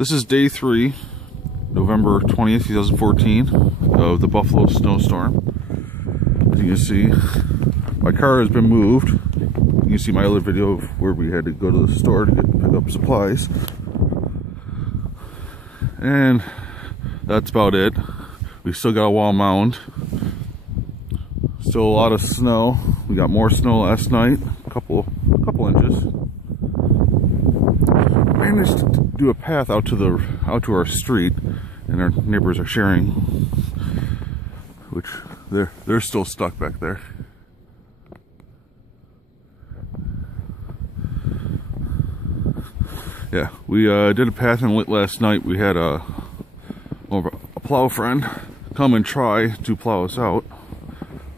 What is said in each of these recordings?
This is day 3, November 20th, 2014, of the Buffalo snowstorm. As you can see, my car has been moved. You can see my other video of where we had to go to the store to pick up supplies. And that's about it. We still got a wall mound. Still a lot of snow. We got more snow last night, a couple inches. Managed to do a path out to our street, and our neighbors are sharing, which they're still stuck back there. Yeah, we did a path in last night. We had a plow friend come and try to plow us out.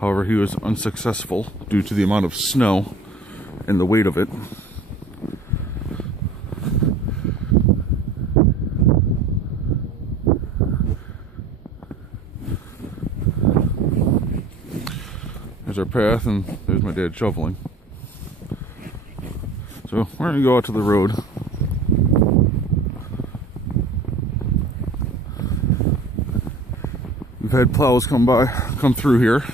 However, he was unsuccessful due to the amount of snow and the weight of it. There's our path, and there's my dad shoveling. So we're gonna go out to the road. We've had plows come through here.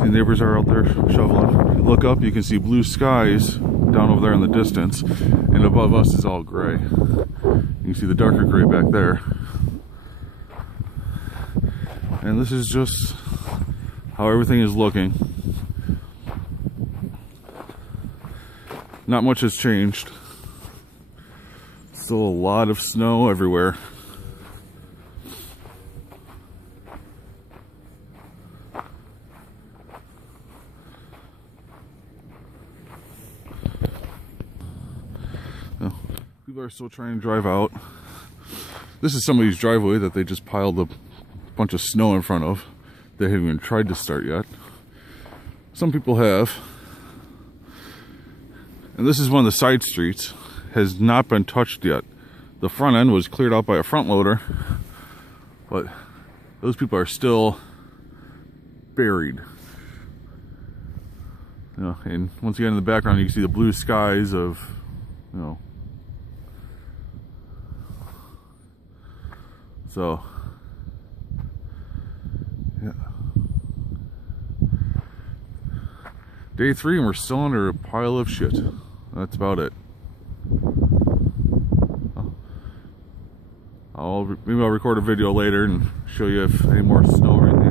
See, neighbors are out there shoveling. If you look up, you can see blue skies down over there in the distance, and above us is all gray. You can see the darker gray back there. And this is just how everything is looking. Not much has changed. Still a lot of snow everywhere. People are still trying to drive out. This is somebody's driveway that they just piled a bunch of snow in front of. They haven't even tried to start yet. Some people have. And this is one of the side streets. Has not been touched yet. The front end was cleared out by a front loader, but those people are still buried. You know, and once again in the background you can see the blue skies of, you know. So, yeah. Day 3 and we're still under a pile of shit. That's about it. Maybe I'll record a video later and show you if any more snow right now.